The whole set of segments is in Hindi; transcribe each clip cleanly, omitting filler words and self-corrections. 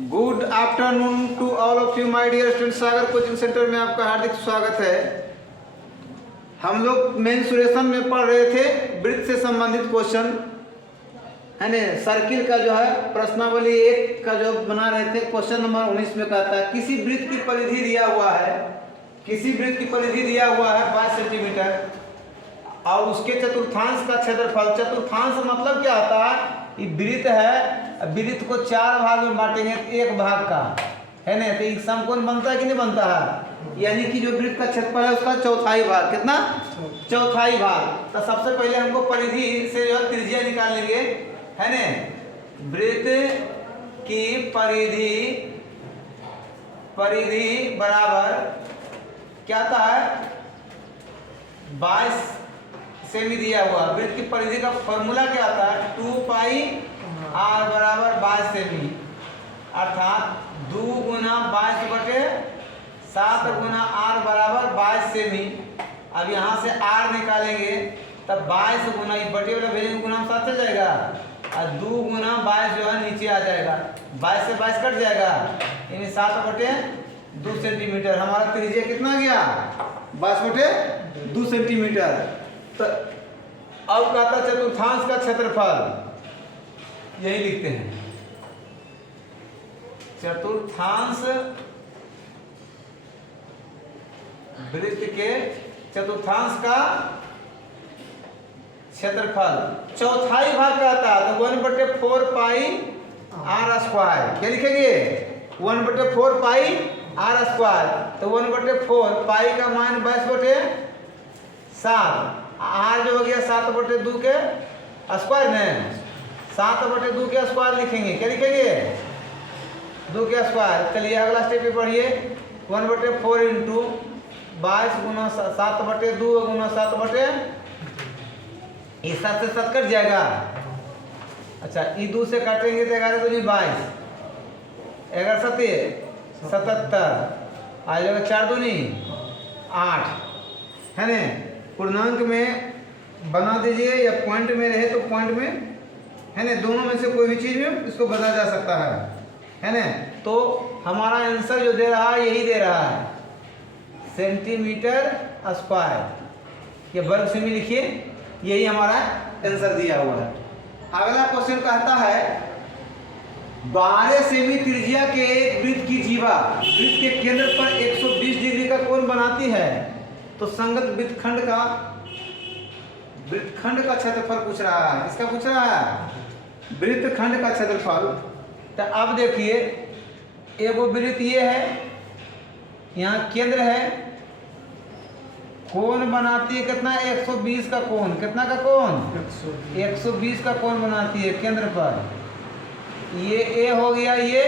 Good afternoon to all of you my dear student. Sagar coaching centre में आपका हार्दिक स्वागत है। हम लोग मेंसुरेशन में पढ़ रहे थे वृत्त से संबंधित क्वेश्चन है ना। सर्किल का जो है प्रश्नावली 1 का जो बना रहे थे। क्वेश्चन नंबर 19 में कहता है किसी वृत्त की परिधि दिया हुआ है, किसी वृत्त की परिधि दिया हुआ है 22 सेंटीमीटर और उसके चतुर्थांश का क्षेत्रफल। चतुर्थांश मतलब क्या होता है? ये वृत्त है, वृत्त को 4 भाग में बांटेंगे, एक भाग का है ना, तो एक समकोण बनता है कि नहीं बनता है? यानी कि जो वृत्त का क्षेत्रफल है उसका चौथाई भाग। कितना? चौथाई भाग। तो सबसे पहले हमको परिधि से जो त्रिज्या निकाल लेंगे है ना। वृत्त की परिधि बराबर क्या आता है? 22 सेमी दिया हुआ। वृत्त की परिधि का फॉर्मूला क्या आता है? 2 पाई r बराबर 22 सेमी, अर्थात 2 गुना 22 बटे 7 गुना r बराबर 22 सेमी। अब यहाँ से r निकालेंगे तब 22 गुना बटे वाला भेजेंगे, गुना 7 चल जाएगा और 2 गुना 22 जो है नीचे आ जाएगा। 22 से 22 कट जाएगा, यानी 7 बटे 2 सेंटीमीटर। हमारा त्रिज्या कितना गया? 22 बटे 2 सेंटीमीटर। तो अब कहता चतुर्थांश का क्षेत्रफल, यही लिखते हैं चतुर्थांश वृत्त के चतुर्थांश का क्षेत्रफल चौथाई भाग कहता है। तो 1/4 पाई r स्क्वायर। क्या लिखेंगे? 1/4 पाई r स्क्वायर। तो 1/4 पाई का मान 22/7, r जो हो गया 7/2 के स्क्वायर में, 7/2 के स्क्वायर लिखेंगे। क्या लिखेंगे? 2 के स्क्वायर। चलिए अगला स्टेप पे बढ़िए। 1/4 इंटू 22 गुना 7/2 गुना 7/, इस 7 से 7 कट जाएगा। अच्छा, ये 2 से काटेंगे तो 11 दूनी 22, 11 7 77, आ जाएगा 4 दूनी 8 है ना। पूर्णांक में बना दीजिए या पॉइंट में रहे तो पॉइंट में है ना, दोनों में से कोई भी चीज़ में इसको बदला जा सकता है ना। तो हमारा आंसर जो दे रहा है यही दे रहा है, सेंटीमीटर स्क्वायर। ये वर्ग सेमी लिखिए, यही हमारा आंसर दिया हुआ है। अगला क्वेश्चन कहता है 12 सेमी त्रिज्या के एक वृत्त की जीवा वृत्त के केंद्र पर 120 डिग्री का कोण बनाती है। तो संगत वृत्तखंड का क्षेत्रफल पूछ रहा है। किसका पूछ रहा है? वृत्तखंड का क्षेत्रफल। तो अब देखिए, एगो वृत्त ये है, यहाँ केंद्र है, कोण बनाती है कितना? 120 का कोण। कितना का कोण? 120 का कोण बनाती है केंद्र पर। ये ए हो गया, ये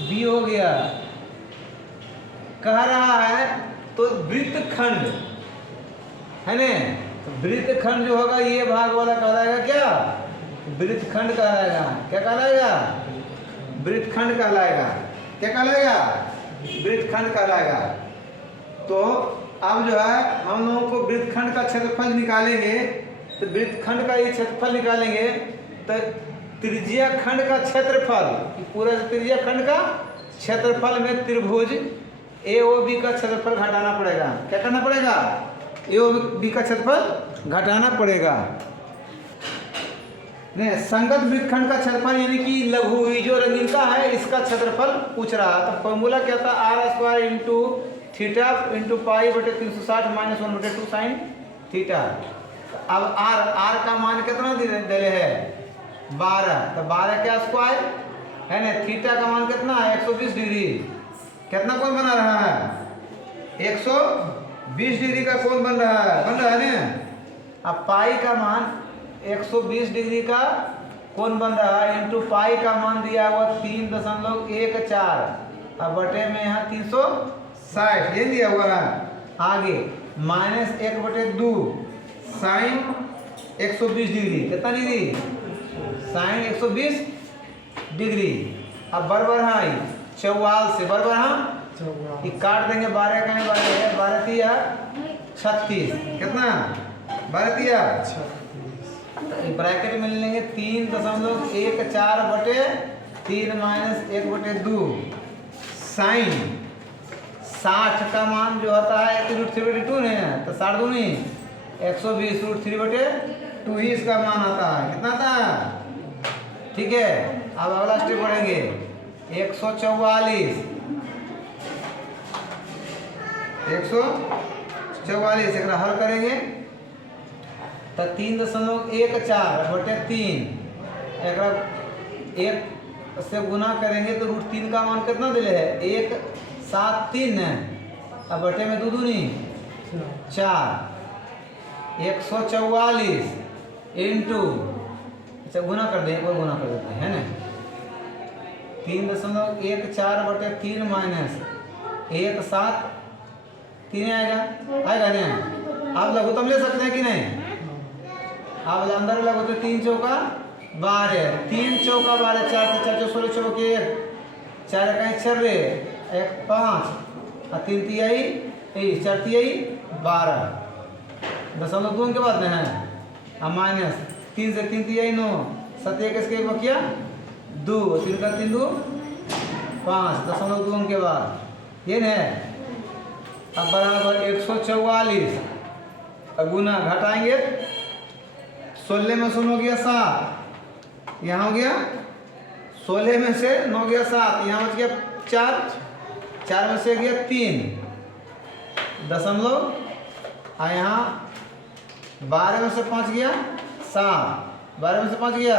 बी हो गया। कह रहा है तो वृत्तखंड है ना, तो वृत्तखंड जो होगा ये भाग वाला कहलाएगा क्या? वृत्तखंड कहलाएगा। क्या कहलाएगा? वृत्तखंड कहलाएगा। क्या कहलाएगा? वृत्तखंड कहलाएगा। तो अब जो है हम लोगों को वृत्तखंड का क्षेत्रफल निकालेंगे। तो वृत्तखंड का ये क्षेत्रफल निकालेंगे तो त्रिज्या खंड का क्षेत्रफल, पूरा त्रिज्या खंड का क्षेत्रफल में त्रिभुज AOB का क्षेत्रफल घटाना पड़ेगा। क्या करना पड़ेगा? AOB का क्षेत्रफल घटाना पड़ेगा। नहीं, संगत वृत्तखंड का क्षेत्रफल यानी कि लघु जो रंगीन का है इसका क्षेत्रफल पूछ रहा है। तो फॉर्मूला क्या था? r² into theta into pi बटे 360 माइनस 1/2 साइन थीटा। अब r का मान कितना दिले है? 12। तो 12 का स्क्वायर है ना। थीटा का मान कितना है? 120 डिग्री। कितना कोण बना रहा है? 120 डिग्री का कोण बन रहा है ना। अब पाई का मान 120 डिग्री का कोण बन रहा है, इंटू पाई का मान दिया हुआ 3.14 अब बटे में यहाँ 360 ये दिया हुआ है। आगे माइनस 1/2 साइन 120 डिग्री। कितना डिग्री? Sine 120 degree. अब बराबर है 44 से, बराबर हाँ ये काट देंगे। 12 का 12 तिया 36। कितना? 12 तिया 36। ब्रैकेट में ले लेंगे 3.14 बटे 3 माइनस 1/2 साइन 60 का मान जो होता है √3/2 है, तो 60 दूनी 120 √3/2 ही इसका मान आता है। कितना आता है? ठीक है, अब अगला स्टेप बढ़ेंगे। 144 एक हल करेंगे तो 3.14/3 एक से गुना करेंगे तो √3 का मान कितना दिले है? 173 है। अब बटे में 2 दूनी 4 144 इंटू, अच्छा गुना कर दें, एक बार गुना कर देते हैं ना। 3.14/3 माइनस 173 आएगा ना। आप लघुत्तम ले सकते हैं कि नहीं? आप अंदर लगो तो 3 चौका 12, 3 चौका 12, 4 से 4 16 चौके 1, 4 का 6 1 5 और 3 तिहाई 4 तिहाई 12 दशमलव के बाद में है और माइनस 3 से 3 तिहाई 9 7 1 इसके बकिया 2 3 का 3 2 5 दशमलव के बाद ये है। अब बराबर 144 गुना घटाएंगे 16 में से 9 गया 7, यहाँ हो गया 16 में से 9 गया 7, यहाँ बच गया 4, 4 में से गया 3 दशमलव और यहाँ 12 में से 5 गया 7, 12 में से 5 गया।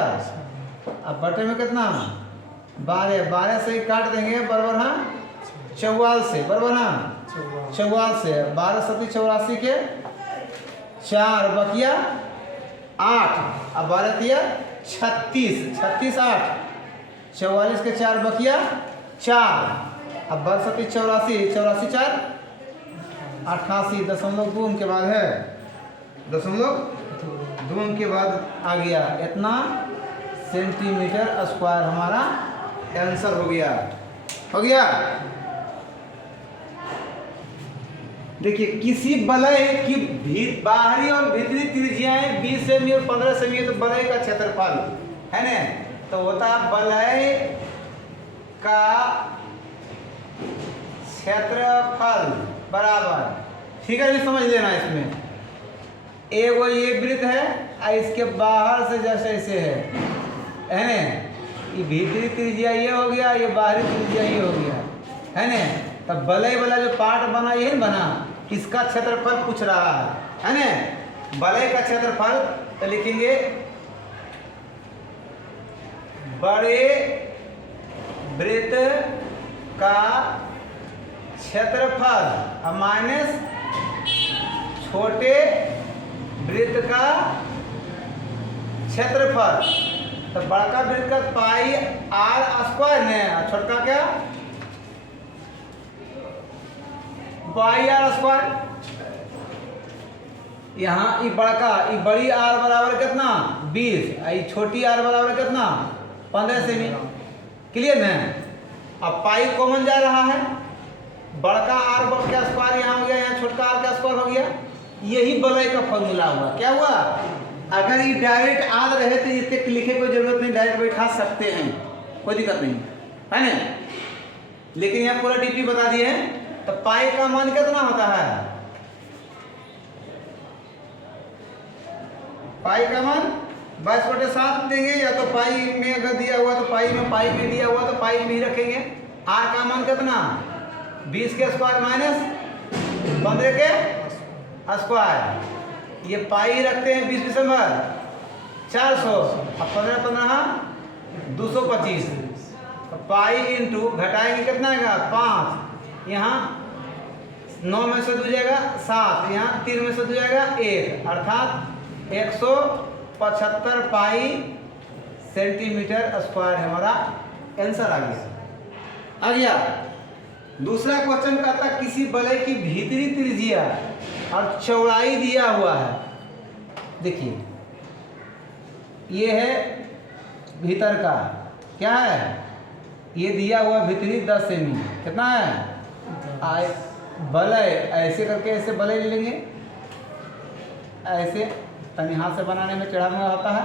अब बटे में कितना 12 से ही काट देंगे बराबर है 44 से, बराबर है 44 से 12 7 84 के 4 बकिया 8 अब 12 तिया 36 36 8 44 के 4 बकिया 4 अब 12 7 84 84 4 88 दशमलव 2 के बाद है दशमलव 2 के बाद आ गया इतना सेंटीमीटर स्क्वायर हमारा आंसर हो गया। हो गया। देखिए किसी वलय की बाहरी और भीतरी त्रिज्याएं 20 सेमी और 15 सेमी है तो वलय का क्षेत्रफल है ना, तो होता है वलय का क्षेत्रफल बराबर, फिगर भी समझ लेना इसमें। एगो ये वृत्त है और इसके बाहर से जैसे ऐसे है ना, ये भीतरी त्रिज्या ये हो गया, ये बाहरी त्रिज्या ये हो गया है ना। तब वलय वाला जो पार्ट बना ये बना, इसका क्षेत्रफल पूछ रहा है ना। वलय का क्षेत्रफल तो लिखेंगे बड़े वृत्त का क्षेत्रफल माइनस छोटे वृत्त का क्षेत्रफल। तो बड़का वृत्त का पाई आर स्क्वायर है, छोटका क्या पाई आर स्क्वायर। यहाँ ये बड़का ये बड़ी आर बराबर कितना 20, ये छोटी आर बराबर कितना 15 सेमी। क्लियर है। अब पाई कॉमन जा रहा है, बड़का आर का स्क्वायर यहाँ हो गया, यहाँ छोटका आर का स्क्वायर हो गया। यही वलय का फॉर्मूला हुआ। क्या हुआ? अगर ये डायरेक्ट आर रहे तो इसके लिखे कोई जरूरत नहीं, डायरेक्ट बैठा सकते हैं, कोई दिक्कत नहीं है ना। लेकिन यहाँ पूरा डीपी बता दिए हैं। तो पाई का मान कितना होता है? पाई का मान 22/7 देंगे, या तो पाई में अगर दिया हुआ तो पाई में दिया हुआ तो पाई में ही रखेंगे। आर का मान कितना 20 के स्क्वायर माइनस 15 के स्क्वायर। ये पाई रखते हैं 20 दिसंबर 400 और 15 225। पाई इंटू घटाएंगे कितना आएगा 5, यहाँ 9 में से 2 जाएगा 7, यहाँ 3 में से 2 जाएगा 1, अर्थात 175 पाई सेंटीमीटर स्क्वायर हमारा आंसर आ गया। आ गया। दूसरा क्वेश्चन कहता किसी वलय की भीतरी त्रिज्या और चौड़ाई दिया हुआ है। देखिए ये है भीतर का, क्या है ये दिया हुआ भीतरी 10 सेमी, कितना है वलय ऐसे करके ऐसे वलय ले लेंगे, ऐसे तनी हाथ से बनाने में टेढ़ा मेढ़ा होता है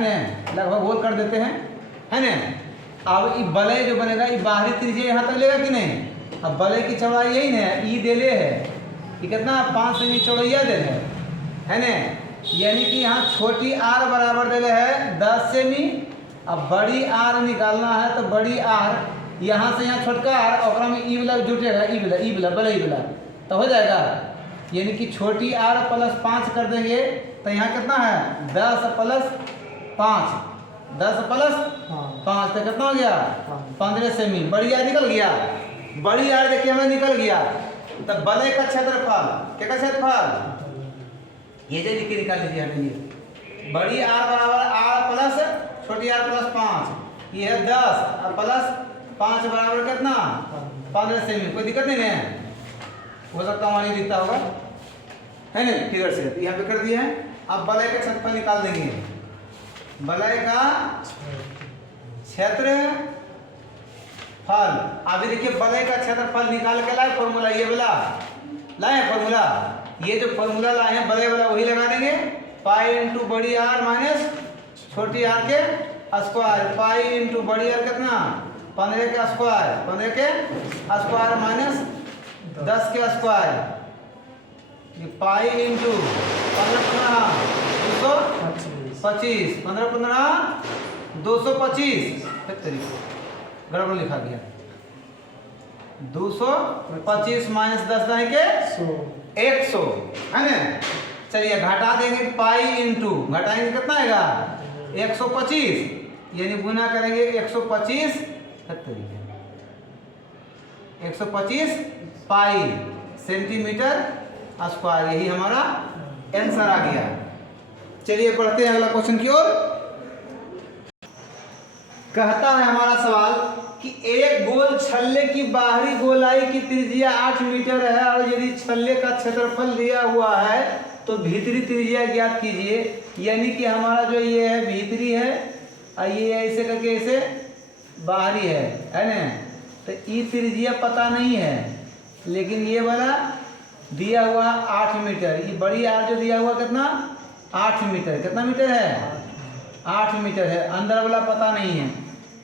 ना, लगभग गोल कर देते हैं है ना। अब ये वलय जो बनेगा ये बाहरी त्रिज्या यहाँ तक लेगा कि नहीं। अब वलय की चौड़ाई यही ना ई देले है, ये कितना 5 सेमी चौड़ैया दे है ना। यानी कि यहाँ छोटी आर बराबर देले है 10 सेमी। अब बड़ी आर निकालना है तो बड़ी आर यहाँ से यहाँ छोटका आर और में ई वाला जुटेगा, ई वाला वलय वाला तो हो जाएगा। यानी कि छोटी आर प्लस 5 कर देंगे तो यहाँ कितना है 10 प्लस 5, 10 प्लस 5 तो कितना हो गया 15 सेमी। बड़ी आर निकल गया, बड़ी आर देखिए हमें निकल गया। तो वलय का क्षेत्रफल क्या का क्षेत्रफल ये जो लिख के निकाल लीजिए हमें। ये बड़ी आर बराबर आर प्लस छोटी आर प्लस 5, ये है 10 और प्लस 5 बराबर कितना 15 सेमी। कोई दिक्कत नहीं है, हो सकता हमारी दिखता होगा है ना फिगर से। यहाँ पे कर दिया है। अब वलय का क्षेत्रफल निकाल देंगे। वलय का क्षेत्रफल, अभी देखिए वलय का क्षेत्रफल निकाल के लाए फॉर्मूला, ये वाला लाए फॉर्मूला। ये जो फॉर्मूला लाए हैं वलय वाला वही लगा देंगे। पाई इंटू बड़ी आर माइनस छोटी आर के स्क्वायर। पाई इंटू बड़ी आर कितना 15 के स्क्वायर, 15 के स्क्वायर माइनस 10 के स्क्वायर। ये पाई इंटू 15 225, 15 15 225 गड़बड़ लिखा गया। 225 माइनस 10 है के 100 है ना। चलिए घटा देंगे पाई इंटू, घटाएंगे कितना आएगा 125, यानी गुना करेंगे 125 125 पाई सेंटीमीटर स्क्वायर। यही हमारा आंसर आ गया। चलिए पढ़ते हैं अगला क्वेश्चन की ओर। कहता है हमारा सवाल कि एक गोल छल्ले की बाहरी गोलाई की त्रिज्या 8 मीटर है और यदि छल्ले का क्षेत्रफल दिया हुआ है तो भीतरी त्रिज्या ज्ञात कीजिए। यानी कि हमारा जो ये है भीतरी है और ये ऐसे करके ऐसे बाहरी है ना। तो ये त्रिज्या पता नहीं है, लेकिन ये वाला दिया हुआ 8 मीटर। ये बड़ी आर जो दिया हुआ कितना 8 मीटर। कितना मीटर है 8 मीटर है। अंदर वाला पता नहीं है।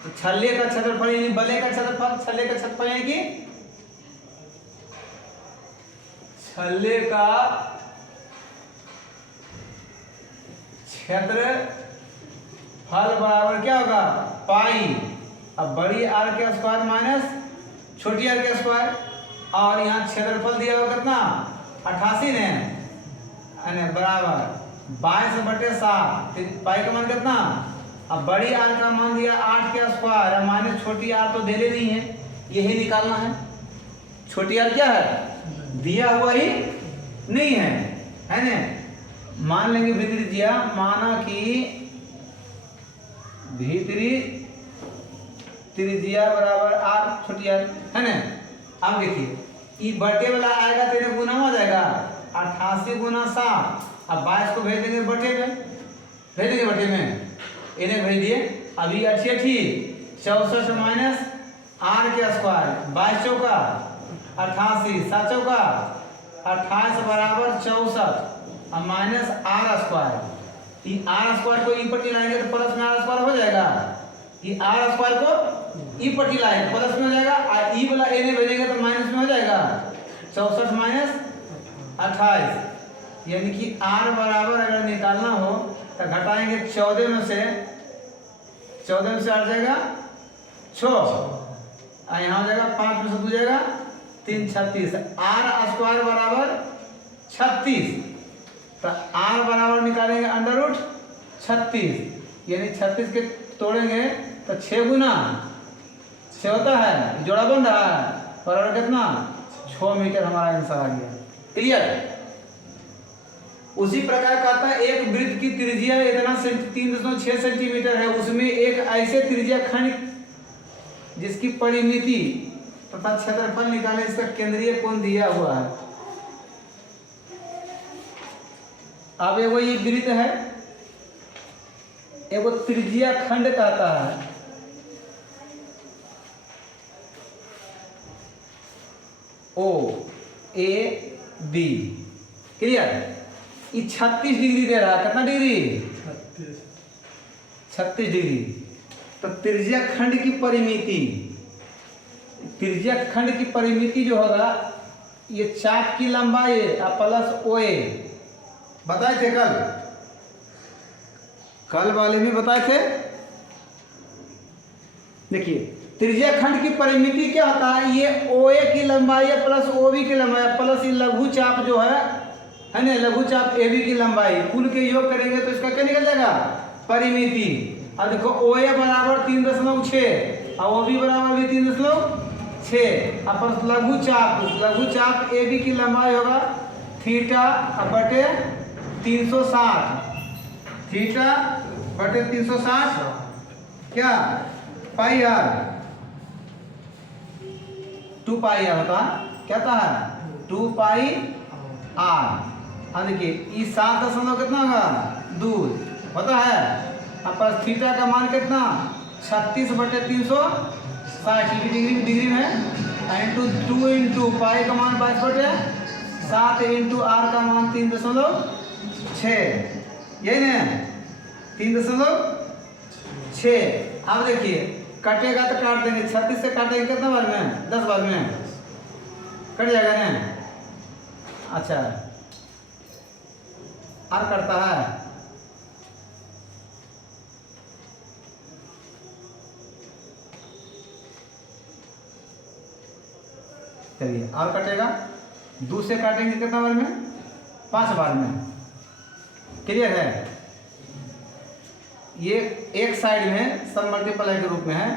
तो छल्ले का क्षेत्रफल यानी वलय का क्षेत्रफल, छल्ले का क्षेत्रफल यानी कि छल्ले का क्षेत्रफल बराबर क्या होगा पाई। अब बड़ी आर के स्क्वायर माइनस छोटी आर के स्क्वायर, और यहाँ क्षेत्रफल दिया हुआ कितना 88 ने बराबर 22/7। पाई का मान कितना। अब बड़ी आर का मान दिया 8 के स्क्वायर माइनस छोटी आर तो दे ले नहीं है, यही निकालना है। छोटी आर क्या है दिया हुआ ही नहीं है ना। मान लेंगे भीतरी दिया, माना कि भीतरी त्रिज्या बराबर आर छोटी आर है ना। अब देखिए ये बटे वाला आएगा तो इन्हें गुना हो जाएगा 88 गुना 7। अब 22 को भेज देंगे बटे में, भेज देंगे बटे में, इन्हें भेज दिए। अभी 88 64 माइनस आर के स्क्वायर 22 चौका 88 7 चौका 28 बराबर 64 और minus r square. R square को ई पट्टी लाएंगे तो प्लस में आर स्क्वायर हो जाएगा। ये आर स्क्वायर को ई पट्टी लाए प्लस में हो जाएगा और ई वाला ए ने भेजेंगे तो माइनस में हो जाएगा। 64 माइनस 28, यानी कि आर बराबर अगर निकालना हो तो घटाएंगे 14 में से, 14 में से आ जाएगा 6 और यहाँ हो जाएगा 5 में से 2 जाएगा 3 36। आर स्क्वायर बराबर 36, तो आर बराबर निकालेंगे अंडर रूट 36, यानी 36 के तोड़ेंगे तो 6 गुना 6 होता है, जोड़ा बन रहा है, बराबर कितना 6 मीटर हमारा आंसर आ गया। क्लियर। उसी प्रकार कहता है एक वृत्त की त्रिज्या इतना 3.6 सेंटीमीटर है, उसमें एक ऐसे त्रिज्या खंड जिसकी परिमिति तथा क्षेत्रफल निकाले, इसका केंद्रीय कोण दिया हुआ है। अब एगो ये वृत्त है, एगो त्रिज्या खंड कहता है। ओ ए बी। क्लियर। ये 36 डिग्री दे रहा है। कितना डिग्री 36 डिग्री। तो त्रिज्या खंड की परिमिति, त्रिज्या खंड की परिमिति जो होगा ये चाप की लंबाई प्लस ओ ए, बताए थे कल वाले में बताए थे। देखिए त्रिज्या खंड की परिमिति क्या होता है, ये ओ ए की लंबाई है प्लस ओ बी की लंबाई प्लस ये लघु चाप जो है ना, लघु चाप ए बी की लंबाई, कुल के योग करेंगे तो इसका क्या निकल जाएगा, परिमिति। अब देखो ओ ए बराबर 3.6 और ओ बी बराबर भी 3.6, अब लघु चाप ए बी की लंबाई होगा थीटा बटे 360, थीटा बटे 360 क्या पाई आर, 2 पाई आर होता है, क्या था 2 पाई आर। अब देखिए इस 7 दशमलव कितना होगा 2 होता है, अब पर थीटा का मान कितना 36 बटे 360 डिग्री में इंटू 2 इंटू पाई का मान 22 बटे 7 इंटू आर का मान 3.6, यही ना 3.6। अब देखिए कटेगा तो काट देंगे, 36 से काटेंगे कितना बार में 10 बार में कट जाएगा ना। अच्छा आर कटता है, चलिए आर कटेगा, 2 से काटेंगे कितना बार में 5 बार में, क्लियर है। ये एक साइड में सब मल्टीप्लाई के रूप में है,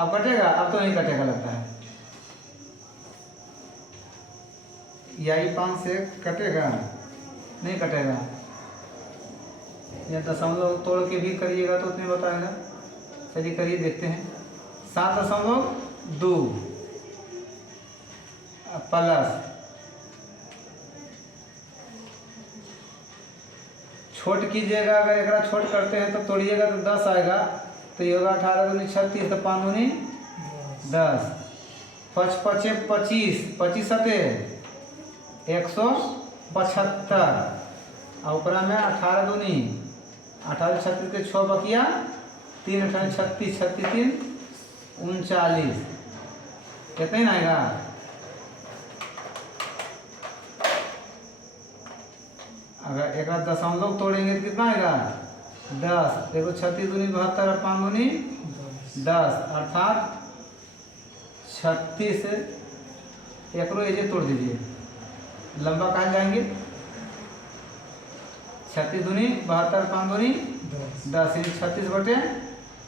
अब कटेगा, अब तो नहीं कटेगा लगता है, यही 5 से कटेगा नहीं कटेगा, या दशमलव तोड़ के भी करिएगा तो उतने बताएगा। चलिए करिए देखते हैं, 7.2 प्लस छोट कीजिएगा, अगर एक छोट करते हैं तो तोड़िएगा तो 10 आएगा, तो ये होगा 18 दूनी 36, तो 5 दूनी 10, 5 पचे 25, 25 सते 175 और ऊपर में 18 दूनी 18 36 के 6 बकिया 3 18 36 36 3 39, कितना ही आएगा अगर एक दशमलव तोड़ेंगे तो कितना आएगा 10, देखो 36 दूनी 72 5 दूनी 10 अर्थात 36, एक रो ये तोड़ दीजिए, लंबा कहाँ जाएंगे 36 दूनी 72 5 दूनी 10, 36 बटे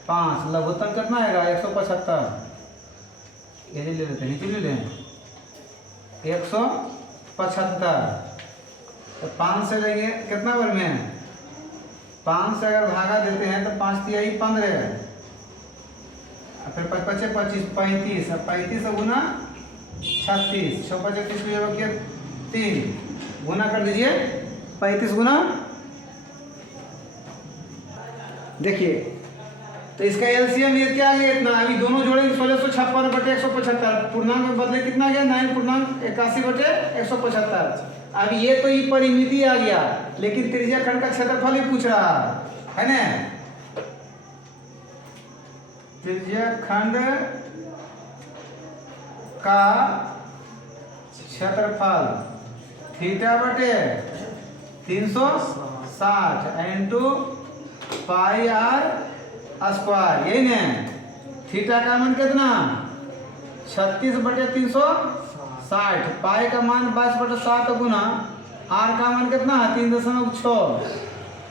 5, लघुत्तम कितना आएगा 175, ये ले लेते हैं, नीचे ले लें 175, तो 5 से लेंगे कितना बार में 5 से अगर भागा देते हैं तो 5 तिहाई 15, फिर 5 पचे 25 35, 35 गुना 36, 6 पचे 30 3 गुना कर दीजिए 35 गुना। देखिए तो इसका एलसीएम ये क्या है इतना, अभी दोनों जोड़ेंगे 1656 बटे 175, पूर्णांक में बदले कितना गया 9.81 बटे 175। अब ये तो ये परिमिति आ गया, लेकिन त्रिज्या खंड का क्षेत्रफल ही पूछ रहा है ना, त्रिज्या खंड का क्षेत्रफल थीटा बटे 360 इंटू पाई आर स्क्वायर, यही ना, थीटा का मान कितना 36 बटे 360, पाई का मान 22 बटे 7 गुना आर का मान कितना है 3.6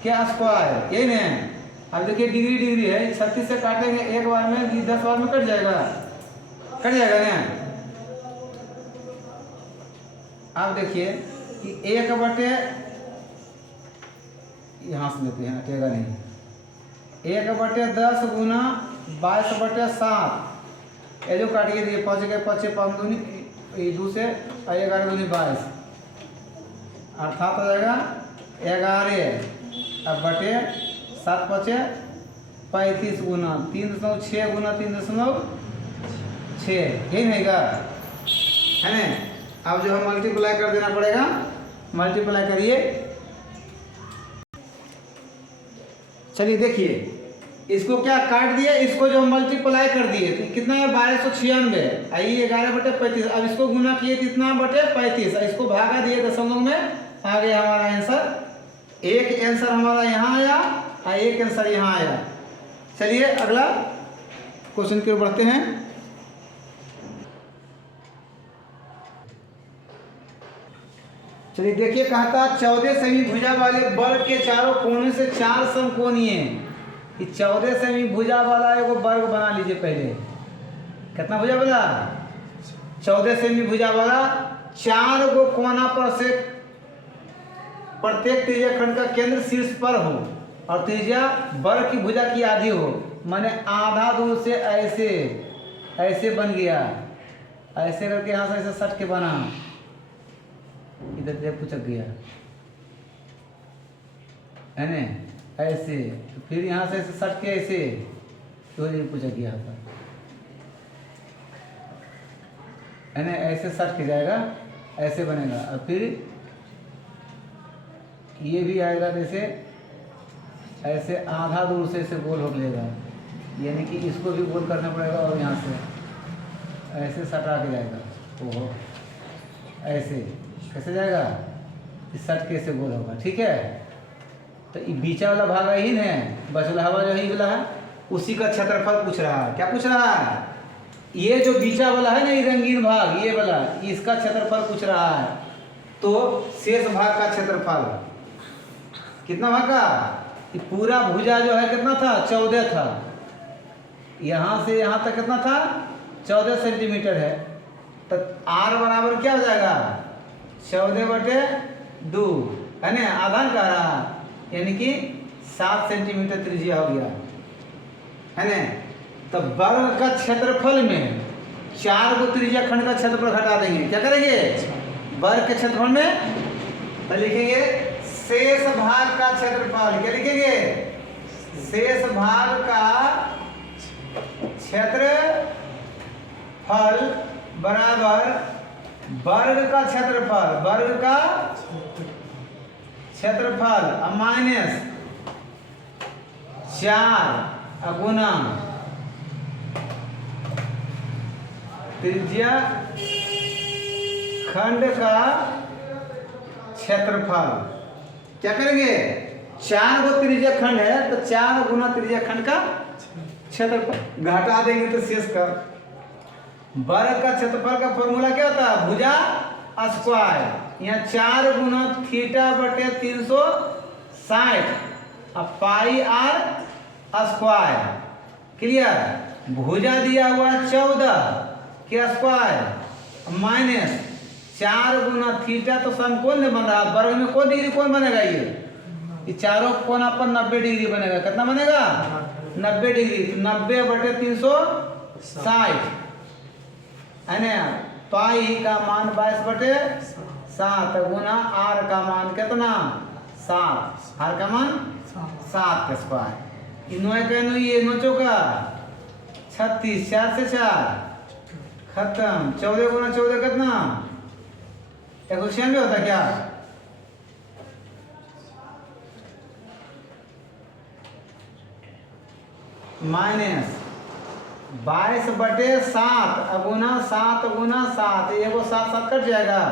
क्या स्क्वायर, यही ना। अब देखिए डिग्री डिग्री है, 36 से काटेंगे एक बार में 10 बार में कट जाएगा ना। अब देखिए कि 1 बटे यहाँ से लेते हैं, हटेगा नहीं, 1 बटे 10 गुना 22 बटे 7, ये जो काटिए दिए 5 के 5 5 दूनी 2 से 11 दूनी 22, अर्थात हो जाएगा 11 अब बटे 7 पचे 35 गुना 3.6 गुना 3.6, यही रहेगा है ना। अब जो है मल्टीप्लाई कर देना पड़ेगा, मल्टीप्लाई करिए। चलिए देखिए इसको क्या काट दिए, इसको जो मल्टीप्लाई कर दिए तो कितना है 1296, आई 11/35। अब इसको गुना किए तो इतना बटे 35, इसको भागा दिए दशमलव में, आ गया हमारा आंसर। एक आंसर हमारा यहाँ आया और एक आंसर यहाँ आया। चलिए अगला क्वेश्चन की ओर बढ़ते हैं। चलिए देखिए, कहता 14 सेमी भुजा वाले वर्ग के चारों कोने से 4 समकोणीय, कि 14 सेमी भुजा वाला एगो वर्ग बना लीजिए। पहले कितना भुजा वाला, 14 सेमी भुजा वाला 4 गो कोना पर से प्रत्येक त्रिज्या खंड का केंद्र शीर्ष पर हो और त्रिज्या वर्ग की भुजा की आधी हो, माने आधा दूर से ऐसे ऐसे बन गया, ऐसे करके यहाँ से ऐसे सट के बना, इधर से पुचक गया है ना, ऐसे, तो फिर यहाँ से ऐसे सट के ऐसे तो ये पुचक गया था है ना, ऐसे सट के जाएगा, ऐसे बनेगा। और फिर ये भी आएगा जैसे ऐसे आधा दूर से ऐसे गोल हो लेगा, यानी कि इसको भी गोल करना पड़ेगा और यहाँ से ऐसे सटा के जाएगा। ओहो, ऐसे कैसे जाएगा, इस सट के ऐसे गोल होगा। ठीक है, तो ये बीचा वाला भाग ही न, बचला हवा जो ही वाला है उसी का क्षेत्रफल पूछ रहा है। क्या पूछ रहा है, ये जो बीचा वाला है ना, ये रंगीन भाग, ये वाला, इसका क्षेत्रफल पूछ रहा है। तो शेष भाग का क्षेत्रफल कितना भाग का, ये पूरा भुजा जो है कितना था, 14 था, यहाँ से यहाँ तक कितना था, 14 सेंटीमीटर है। तो r बराबर क्या हो जाएगा, 14/2 है ना, आधान कह रहा, यानी कि 7 सेंटीमीटर त्रिज्या हो गया है ना। तो वर्ग का क्षेत्रफल में 4 गो त्रिज्या खंड का क्षेत्रफल घटा देंगे। क्या करेंगे, वर्ग के क्षेत्रफल में तो लिखेंगे शेष भाग का क्षेत्रफल। क्या लिखेंगे, शेष भाग का क्षेत्रफल बराबर वर्ग का क्षेत्रफल, वर्ग का क्षेत्रफल माइनस 4 गुना त्रिज्या खंड का क्षेत्रफल। क्या करेंगे, 4 गो त्रिज्या खंड है तो 4 गुना त्रिज्या खंड का क्षेत्रफल घटा देंगे तो शेष का। वर्ग का क्षेत्रफल का फॉर्मूला क्या होता है, भुजा स्क्वायर, यहाँ 4 गुना θ/360 अब पाई r स्क्वायर। क्लियर, भुजा दिया हुआ 14 के स्क्वायर माइनस 4 गुना थीटा, तो समकोण नहीं बन रहा, वर्ग में कौन डिग्री कौन बनेगा, ये चारों कोना पर 90 डिग्री बनेगा। कितना बनेगा, 90 डिग्री, तो 90/360 है ना, पाई का मान 22/7 गुना r का मान कितना 7, r का मान 7 का स्क्वायर, ये 9 चौका 36, 4 से 4 खत्म, 14 गुना 14 कितना 196 होता क्या, माइनस 22/7 गुना 7 गुना 7, एगो 7 7 कट जाएगा,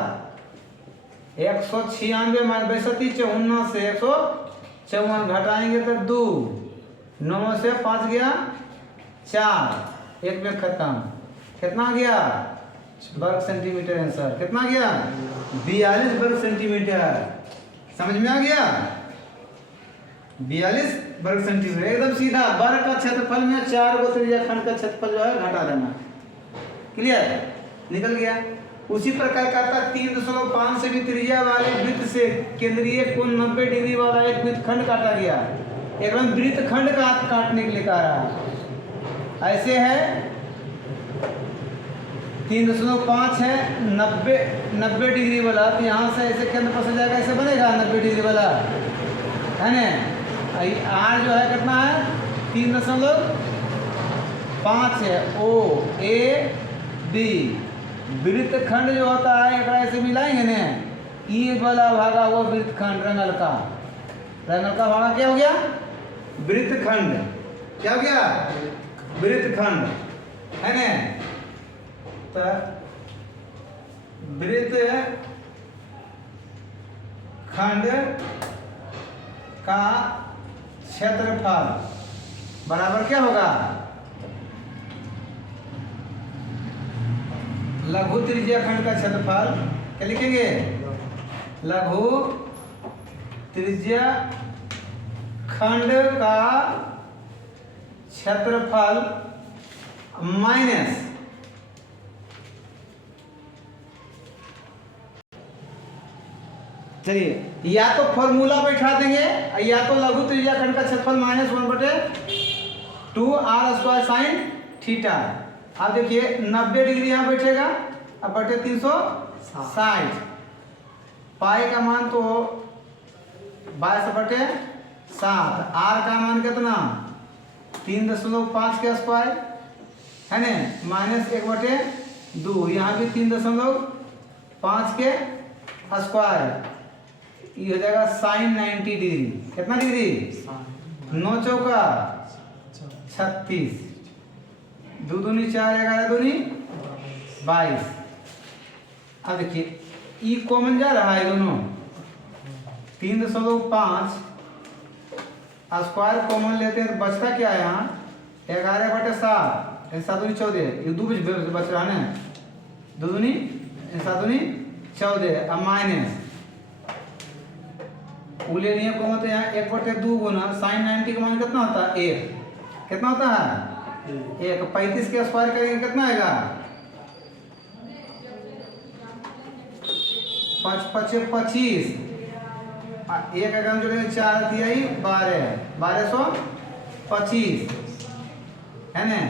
196 माइनस 32 54 से 154 घटाएंगे तो 2, 9 से 5 गया 4, एक में खत्म, कितना गया वर्ग सेंटीमीटर आंसर, कितना गया 42 वर्ग सेंटीमीटर। समझ में आ गया, 42 वर्ग सेंटीमीटर, एकदम सीधा। वर्ग का क्षेत्रफल में 4 गो त्रिज्या खंड का क्षेत्रफल जो है घटा देना। क्लियर, निकल गया। उसी प्रकार का था 3.5 से भी त्रिज्या वाले वृत्त से केंद्रीय कोण 90 डिग्री वाला एक वृत्त खंड काटा गया। एकदम वृत्त खंड का काटने के लिए कह रहा है। ऐसे है 3.5 है 90 डिग्री वाला, तो यहाँ से ऐसे केंद्र पर से जाएगा, ऐसे बनेगा 90 डिग्री वाला है ना। आर जो है कितना है 3.5 है, ओ ए बी वृत्त खंड जो होता है एक ऐसे मिलाएंगे ना, ई वाला भागा हुआ वृत्त खंड रंगल का भागा क्या हो गया वृत्त खंड, क्या हो गया? वृत्तखंड है ना। तो वृत्तखंड का क्षेत्रफल बराबर क्या होगा? लघु त्रिज्या खंड का क्षेत्रफल क्या लिखेंगे? लघु त्रिज्या खंड का क्षेत्रफल माइनस चलिए या तो फॉर्मूला बैठा देंगे या तो लघु त्रिज्या खंड का क्षेत्रफल -1/2r² साइन थीटा। अब देखिए 90 डिग्री यहाँ बैठेगा, अब बटे 360। पाई का मान तो 22/7। आर का मान कितना? 3.5 के स्क्वायर है ना, -1/2। यहाँ भी 3.5 के स्क्वायर, ये हो जाएगा साइन 90 डिग्री। कितना डिग्री? 9 चौका 36, 2 दूनी 4, 11 दूनी 22। अब देखिए ई कॉमन जा रहा है दोनों, 3.5 स्क्वायर कॉमन लेते हैं तो बचता क्या है यहाँ? 11/7, 7 दूनी 14, ये 2 बच रहा है ना, 2 दूनी 7 दूनी 14। अब माइनस उले नियम को मतलब यहाँ 1/2 गुना साइन 90 का मान कितना होता है? 1। कितना होता है? 1। 35 के स्क्वायर करेंगे कितना आएगा? 5 5 25, 1 अगर हम जोड़ेंगे 4 आई 12, 1225 है ना।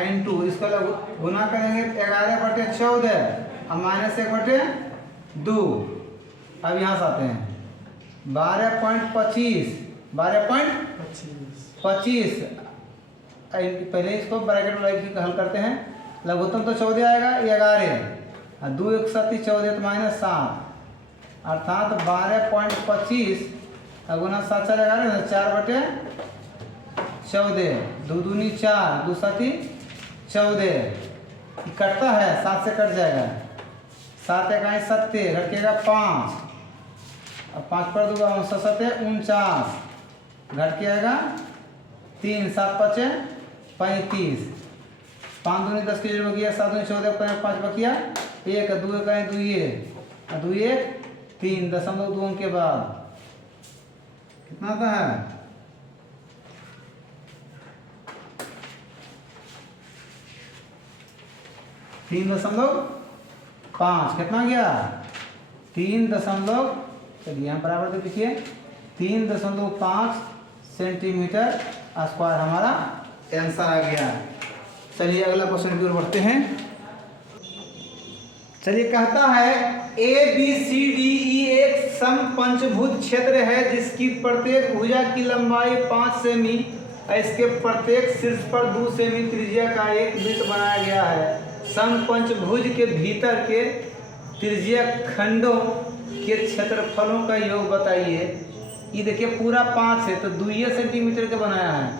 इन 2 इसका गुना करेंगे 11/14 और -1/2। अब यहाँ से आते हैं 12.25 पहले इसको ब्रैकेट में हल करते हैं। लघुत्तम तो 14 आएगा, 11 और 2 1 7 14 तो -7, अर्थात 12.25 गुना 7 4 11 ना, 4/14, 2 दूनी 4, 2 7 14। कटता है 7 से कट जाएगा, 7 1 7 घटेगा 5, अब 5 पर 2 7 49 घट के आएगा 3, 7 5 35, 5 दूनी 10 की जरूर गया, 7 दूनी 14 5 बकिया 1, 2 1 2 2 1 3 दशमलव 2 के बाद कितना आता है? 3.5। कितना गया? 3. चलिए यहाँ बराबर तो लिखिए 3.5 सेंटीमीटर स्क्वायर हमारा आंसर आ गया। चलिए अगला क्वेश्चन की ओर बढ़ते हैं। चलिए कहता है ABCDE एक समपंचभुज क्षेत्र है जिसकी प्रत्येक भुजा की लंबाई 5 सेमी, इसके प्रत्येक शीर्ष पर 2 सेमी त्रिज्या का एक वृत्त बनाया गया है। समपंचभुज के भीतर के त्रिज्या खंडों के क्षेत्रफलों का योग बताइए। ये देखिए पूरा 5 है तो 2 सेंटीमीटर का बनाया है।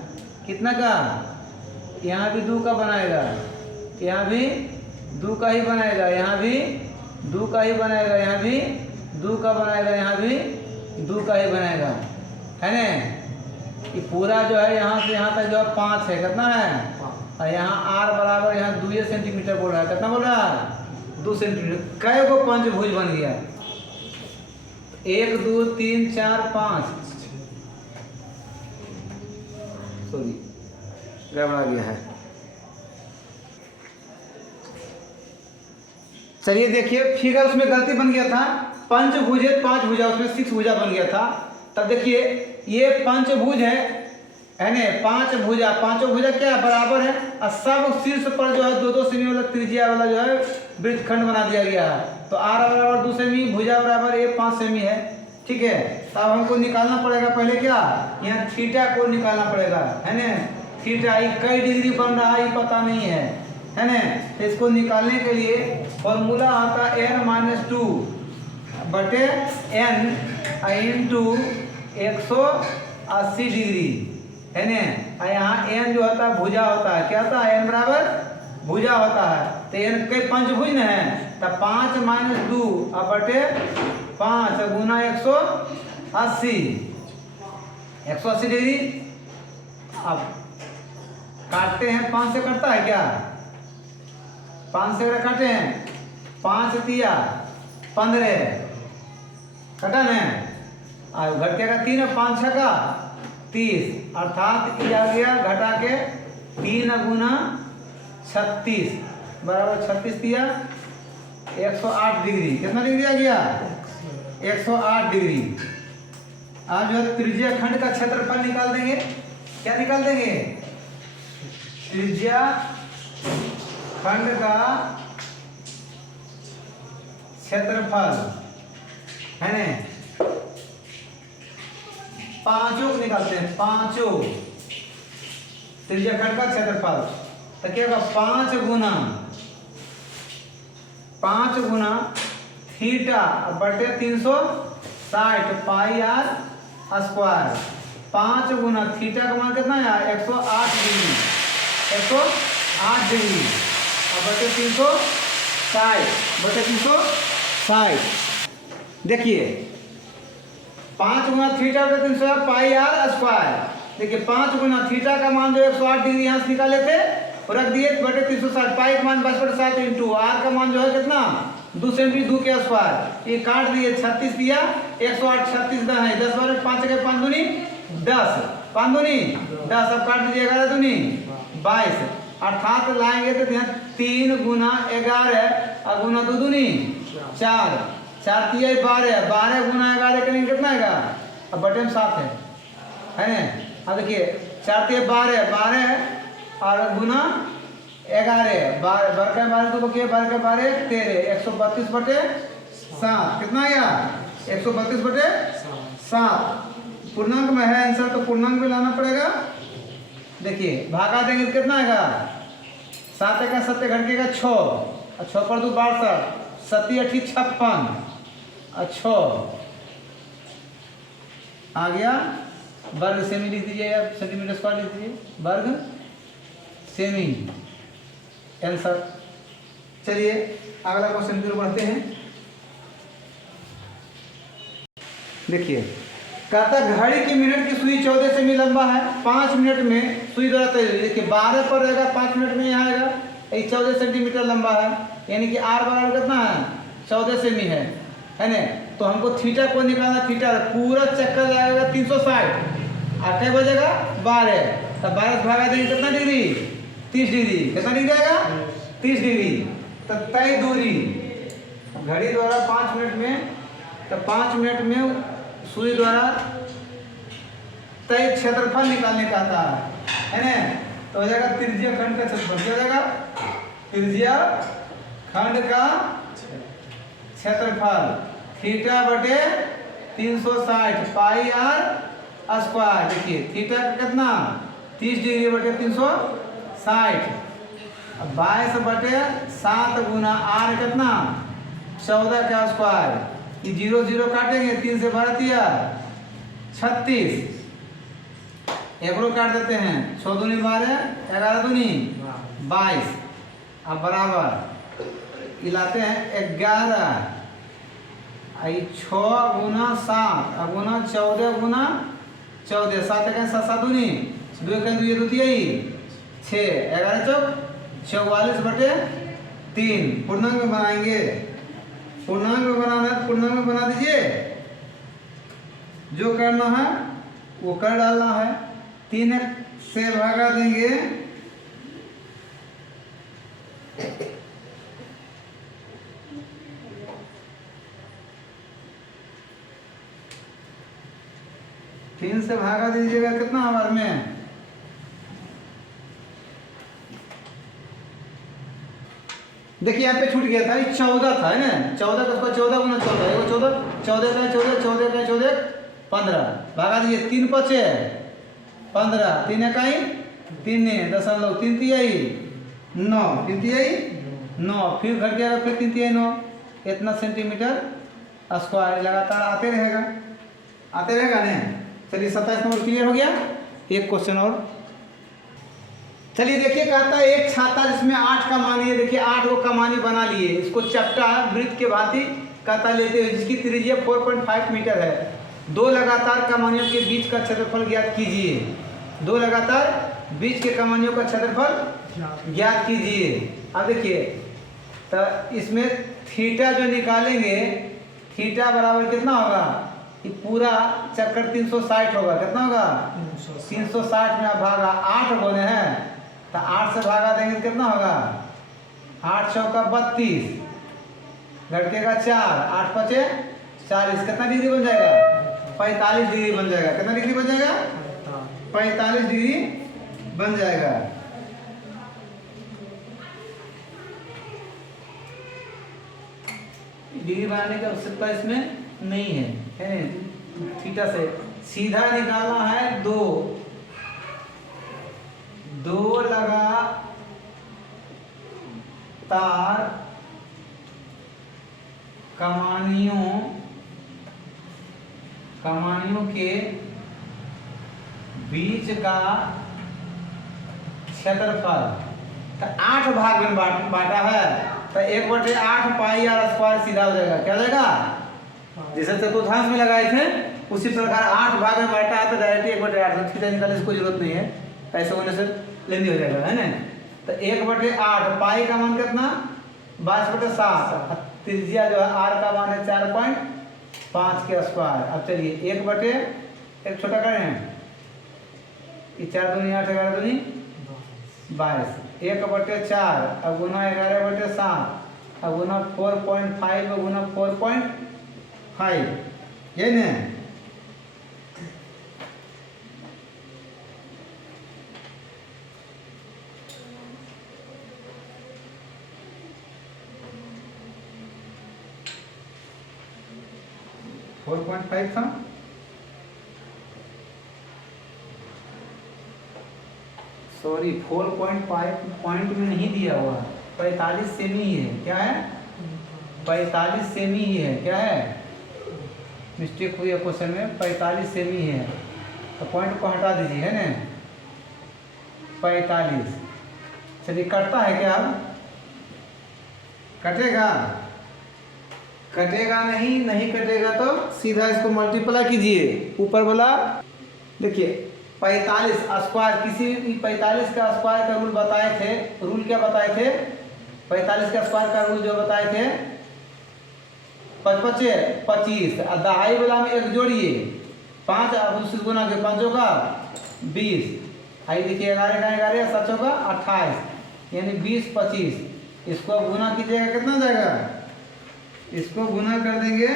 कितना का? यहाँ भी 2 का बनाएगा, यहाँ भी 2 का ही बनाएगा, यहाँ भी 2 का ही बनाएगा, यहाँ भी 2 का बनाएगा, यहाँ भी 2 का ही बनाएगा, है ना। ये पूरा जो है यहाँ से यहाँ तक जो है 5 है। कितना है? और यहाँ R बराबर यहाँ 2 सेंटीमीटर बोल रहा है। कितना बोल रहा है? 2 सेंटीमीटर। कै गो पंचभुज बन गया? 1 2 3 4 5, सॉरी गड़बड़ा गया है। चलिए देखिए फिगर उसमें गलती बन गया था, पंचभुज 5 भुजा, उसमें 6 भुजा बन गया था। तब देखिए ये पंचभुज है ना, 5 भुजा, पांचों भुजा क्या बराबर है और सब शीर्ष पर जो है 2-2 सेमी वाला त्रिज्या वाला जो है वृत्तखंड बना दिया गया है। तो R बराबर 2 सेमी, भुजा बराबर ये 5 सेमी है। ठीक है, तो अब हमको निकालना पड़ेगा पहले क्या, यहाँ थीटा को निकालना पड़ेगा, है ना। थीटा कई डिग्री बन रहा है ये पता नहीं है ना। तो इसको निकालने के लिए फॉर्मूला आता है n-2 बटे n इंटू 180 डिग्री, है ना। और यहाँ एन जो होता है भुजा होता है, क्या होता है, एन बराबर भुजा होता है। तो एन कई पंचभुज न है, तब 5 - 2 अब बटे 5 गुना 180, 180 डिग्री। अब काटते हैं, 5 से कटता है क्या, 5 से काटे हैं, 5 तिया 15 कटा न, और घट के 3 और 5 छका 30, अर्थात ये आ गया घटा के 3 गुना 36 बराबर 36 तिया 108 डिग्री। कितना डिग्री आ गया, 108 डिग्री। अब जो है त्रिज्या खंड का क्षेत्रफल निकाल देंगे। क्या निकाल देंगे, त्रिज्या खंड का क्षेत्रफल है ना, पांचों को निकालते हैं, पांचों त्रिज्या खंड का क्षेत्रफल। तो क्या होगा, 5 गुना थीटा बटे 360 पाई आर स्क्वायर। 5 गुना थीटा का मान कितना है, 108 डिग्री, 108 डिग्री बटे 360। देखिए 5 गुना थीटा बटे 360 पाई आर स्क्वायर। देखिए 5 गुना थीटा का मान जो 108 डिग्री यहाँ से निकाले थे और रख दिए बटे 360, पाई का मान 22/7 इंटू आर का मान जो है कितना 2 सेंटी 2 के स्क्वायर। ये काट दिए 36 दिया 108, 36 10 है, 10 बार 5 के 5 दूनी 10, 5 दूनी 10, अब काट दीजिए 11 दूनी 22, अर्थात लाएंगे तो यहाँ 3 गुना 11 और गुना 2 दूनी 4, 4 तिया 12, 12 गुना 11 करेंगे कितना आएगा, अब बटे में 7 है ना। अब देखिए 4 तिया 12, 12 और गुना 11, 12 का 12 तो बकिए 12 का 12 13, 132 बटे 7 कितना आया, 132 बटे 7। पूर्णांक में है आंसर, तो पूर्णांक भी लाना पड़ेगा। देखिए भागा देंगे तो कितना आएगा, 7 का 7 घटकेगा 6 और 6 पर 2 62, 7 8 56 और 6 आ गया। वर्ग सेमी लिख दीजिए या सेंटीमीटर स्क्वायर लिख दीजिए, वर्ग सेमी आंसर। चलिए अगला क्वेश्चन की ओर बढ़ते हैं। देखिए कहता घड़ी की मिनट की सुई 14 सेमी लंबा है, 5 मिनट में सुई द्वारा तय। देखिए 12 पर रहेगा, 5 मिनट में यहाँ आएगा, ये 14 सेंटीमीटर लंबा है, यानी कि आर बराबर कितना है 14 सेमी है ना। तो हमको थीटा को निकालना, थीटा पूरा चक्कर जाएगा 360, 8 बजेगा 12, तब 12 से भागा देंगे कितना डिग्री, 30 डिग्री। कितना डिग्री आएगा, 30 डिग्री। तो तय दूरी घड़ी द्वारा 5 मिनट में, तो 5 मिनट में सुई द्वारा तय क्षेत्रफल निकालने का आता है ना। तो हो जाएगा त्रिज्या खंड का क्षेत्रफल, क्या हो जाएगा, त्रिज्या खंड का क्षेत्रफल थीटा बटे 360 पाई आर स्क्वायर। देखिए थीटा का कितना 30 डिग्री बटे 360, 22 बटे 7 गुना आर कितना 14 का स्क्वायर। ये 0 0 काटेंगे, 3 से 12 दिया 36, एक रो काट देते हैं, 6 दूनी 12, 11 दूनी 22, अब बराबर लाते हैं 11, 6 गुना 7 अब गुना 14 गुना 14, 7 का 7 दूनी 2 का 2 2 6, 11 चौक 44 बटे 3। पूर्णांक में बनाएंगे, पूर्णांक में बनाना है, पूर्णांक में बना दीजिए, जो करना है वो कर डालना है। 3 से भागा देंगे, तीन से भागा दीजिएगा कितना बार में, देखिए यहाँ पे छूट गया था, 14 था है ना, 14 का 14 गुना 14, 14 14 का 14 14 का 14 15, भागा दीजिए 3 बचे 15, 3 इकाई 3 दशमलव 3 तिहाई 9, 3 तिहाई 9, फिर घट जाएगा, फिर 3 तिहाई 9, इतना सेंटीमीटर स्क्वायर लगातार आते रहेगा ना। चलिए 27 नंबर क्लियर हो गया। एक क्वेश्चन और चलिए देखिए, कहता है एक छाता जिसमें 8 कमानी है। देखिए 8 को कमानी बना लिए, इसको चपटा वृत्त के भांति कहता लेते हुए जिसकी त्रिज्या 4.5 मीटर है। 2 लगातार कमानियों के बीच का क्षेत्रफल ज्ञात कीजिए। 2 लगातार बीच के कमानियों का क्षेत्रफल ज्ञात कीजिए। अब देखिए, तो इसमें थीटा जो निकालेंगे, थीटा बराबर कितना होगा, कि पूरा चक्कर 360 होगा। कितना होगा, 360 में आप भागा 8 बोले हैं, तो 8 से भागा देंगे तो कितना होगा, 8 चौका 32, घटकेगा 4, 8 पचे 40, कितना डिग्री बन जाएगा, 45 डिग्री बन जाएगा। कितना डिग्री बन जाएगा, 45 डिग्री बन जाएगा। डिग्री बनाने की आवश्यकता इसमें नहीं है, थीटा से सीधा निकालना है। 2 लगातार कमानियों के बीच का क्षेत्रफल, तो 8 भाग में बांटा है, तो 1/8 पाई आर स्क्वायर सीधा हो जाएगा। क्या हो जाएगा, जैसे चतुर्थांश में लगाए थे उसी प्रकार 8 भाग में बांटा है, तो डायरेक्ट 1/8 थीटा निकालने की कोई जरूरत नहीं है, ऐसे होने से लेंदी हो जाएगा, है ना। तो 1/8 पाई का मान कितना, 22/7, त्रिज्या जो है आर का मान है 4.5 के स्क्वायर। अब चलिए 1 छोटा करें, 4 दूनी 8, 11 दूनी 22, 1/4, अब गुना 11/7, अब गुना 4.5 गुना 4.5, ये न। था, सॉरी 4.5 पॉइंट में नहीं दिया हुआ, 45 सेमी ही है। क्या है, 45 सेमी ही है। क्या है, मिस्टेक हुई है क्वेश्चन में, 45 सेमी है, तो पॉइंट को हटा दीजिए, है ना, 45। चलिए कटता है क्या, अब कटेगा, कटेगा नहीं कटेगा तो सीधा इसको मल्टीप्लाई कीजिए ऊपर वाला। देखिए 45 स्क्वायर, किसी भी 45 का स्क्वायर का रूल बताए थे, रूल क्या बताए थे, 45 का स्क्वायर का रूल जो बताए थे, 5 25, और दहाई वाला में 1 जोड़िए, 5 अब उससे गुना के 5 का 20, आई देखिए 11 का 11, 7 का 28, यानी 20 25, इसको गुना कीजिएगा कितना जाएगा, इसको गुना कर देंगे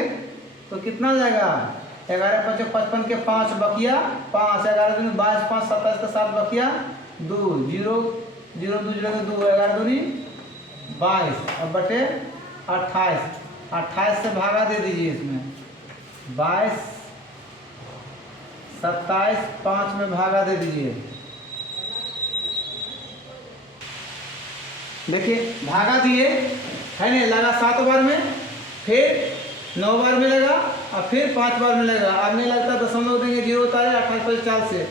तो कितना जाएगा, 11 5 55 के 5 बकिया 5, 11 दूनी 22, 5 27 का 7 बकिया 2, 0 0 2 0 2, 11 दूनी 22, अब बटे 28, 28 से भागा दे दीजिए इसमें, 22 27 5 में भागा दे दीजिए। देखिए भागा दिए, है ना, लगा 7 बार में, फिर 9 बार में लगा, और फिर 5 बार में लगा। अब नहीं लगता दशमलव देंगे, 0 उतारे 28 40 से,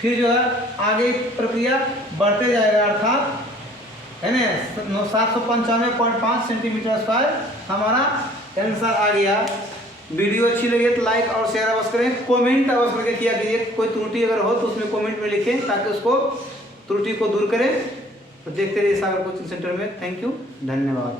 फिर जो है आगे प्रक्रिया बढ़ते जाएगा, अर्थात है ना 795.5 सेंटीमीटर स्क्वायर हमारा आंसर आ गया। वीडियो अच्छी लगी तो लाइक और शेयर अवश्य करें, कमेंट अवश्य करके किया कीजिए, कोई त्रुटि अगर हो तो उसमें कमेंट में लिखें ताकि उसको त्रुटि को दूर करें। तो देखते रहिए सागर कोचिंग सेंटर में। थैंक यू, धन्यवाद।